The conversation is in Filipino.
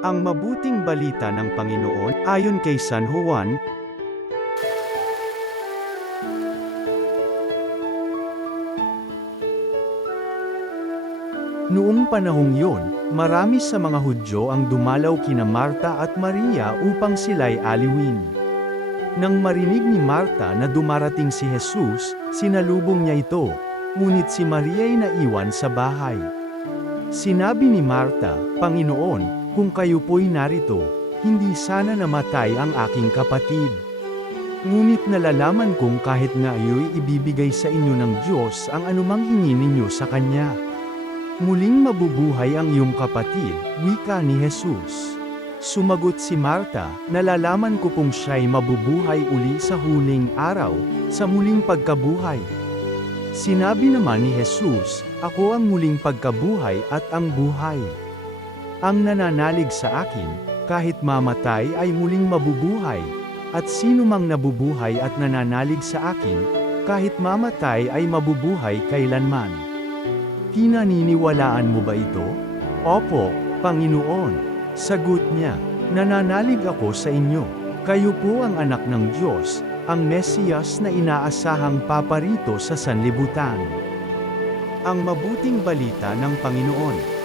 Ang mabuting balita ng Panginoon, ayon kay San Juan. Noong panahong yon, marami sa mga Hudyo ang dumalaw kina Marta at Maria upang sila'y aliwin. Nang marinig ni Marta na dumarating si Jesus, sinalubong niya ito, ngunit si Maria'y naiwan sa bahay. Sinabi ni Marta, "Panginoon, kung kayo po'y narito, hindi sana namatay ang aking kapatid. Ngunit nalalaman kong kahit ngayoy ibibigay sa inyo ng Diyos ang anumang hingin ninyo sa Kanya. Muling mabubuhay ang iyong kapatid," wika ni Jesus. Sumagot si Marta, "Nalalaman ko kung siya'y mabubuhay uli sa huling araw, sa muling pagkabuhay." Sinabi naman ni Jesus, "Ako ang muling pagkabuhay at ang buhay. Ang nananalig sa akin, kahit mamatay ay muling mabubuhay, at sino mang nabubuhay at nananalig sa akin, kahit mamatay ay mabubuhay kailanman." Pinaniniwalaan mo ba ito? "Opo, Panginoon," sagot niya. "Nananalig ako sa inyo. Kayo po ang anak ng Diyos, ang Mesiyas na inaasahang paparito sa sanlibutan." Ang mabuting balita ng Panginoon.